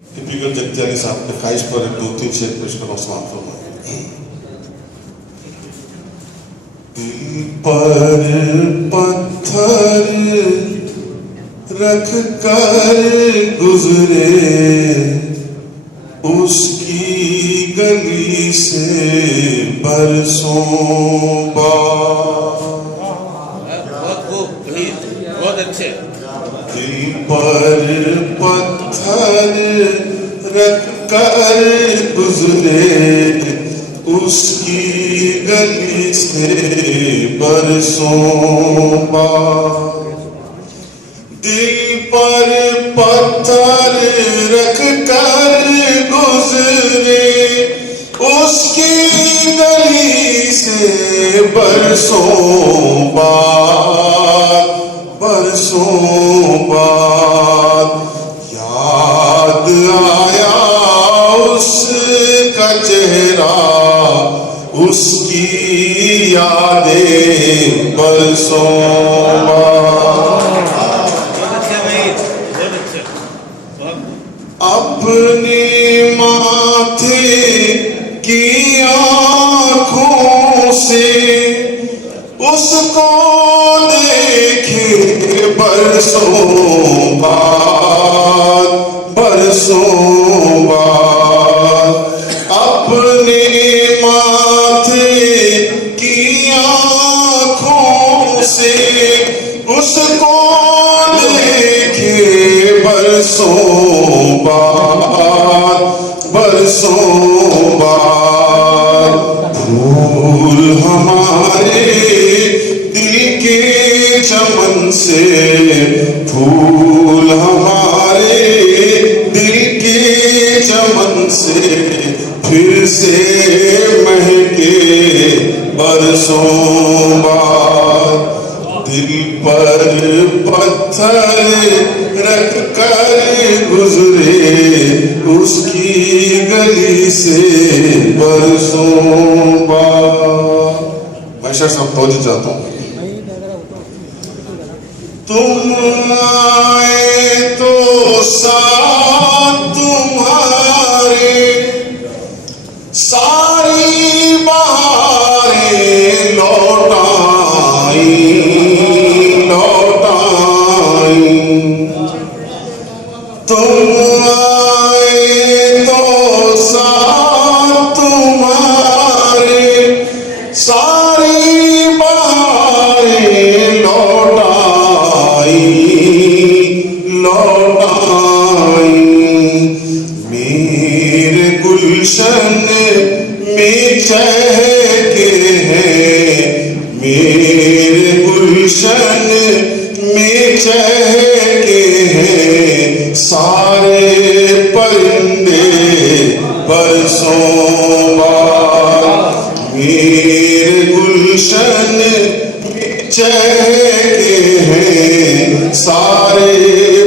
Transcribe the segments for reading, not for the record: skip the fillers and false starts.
Typical जगत्यानी साहब ने ख्वाहिश पर 2-3 शेर पेश करना समाप्त फरमाया। दिल पर पत्थर रख कर गुजरे उसकी गली से बरसों बाद। बहुत अच्छे। दिल पर पत्थर रख कर गुजरे उसकी गली से बरसों बाद। दिल पर पत्थर रख कर गुजरे उसकी गली से बरसों बाद, बरसों बाद। याद आया उसका चेहरा उसकी यादें बरसों बाद। अपने माथे की आँखों से उसको देखे बरसों बाद, बरसों बाद। अपने माथे की आँखों से उसको देखे बरसों बाद, बरसों बाद। फूल हमारे दिल के चमन से, फूल हमारे दिल के चमन से फिर से महके बरसों बाद। दिल पर पत्थर रख कर गुजरे उसकी गली से बरसों बाद। मैं शायद सब तवज्जो चाहता हूँ। तुम आए तो साथ तुम्हारे सारी बहारें लौटाई, लौटाई। तुम आए तो साथ तुम्हारे सारी बहारें लौटाई, लौटाई। मेरे गुलशन में चहके हैं, मेरे गुलशन में चहके हैं सारे परिंदे बरसों बाद। मेरे गुलशन में चहके हैं सारे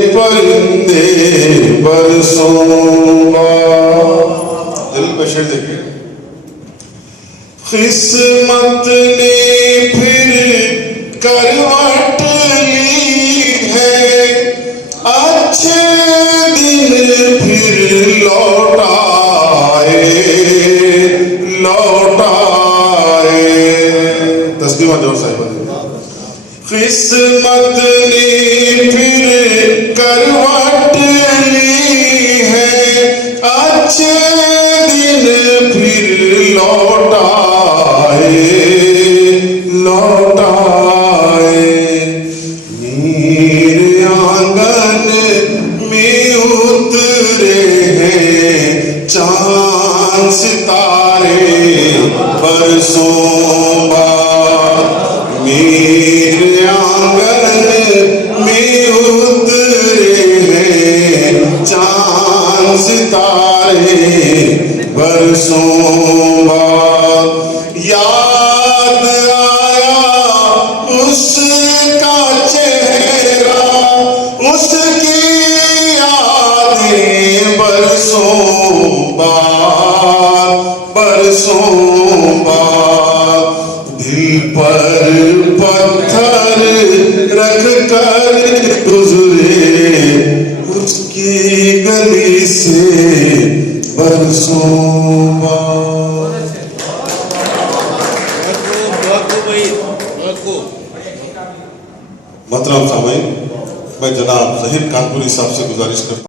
परिंदे बरसों बाद। दिल पे शेर देखिए। किस्मत ने फिर करवट ली है, अच्छे दिन फिर लौटाए, लौटाए। तस्लीमा जोर साहिबा। किस्मत ने फिर करवट ली है, अच्छे दिन फिर लौटाए, लौटाए। मेरे आंगन में उतरे हैं चांद सितारे बरसों बाद। बरसों बाद याद आया उसका चेहरा, उसकी यादें बरसों बाद दिल पर पत्थर रख कर गुजरे उसकी गली से बरसों बाद। मोहतरम सामईन, मैं जनाब ज़हीर कानपुरी साहब से गुजारिश करता हूँ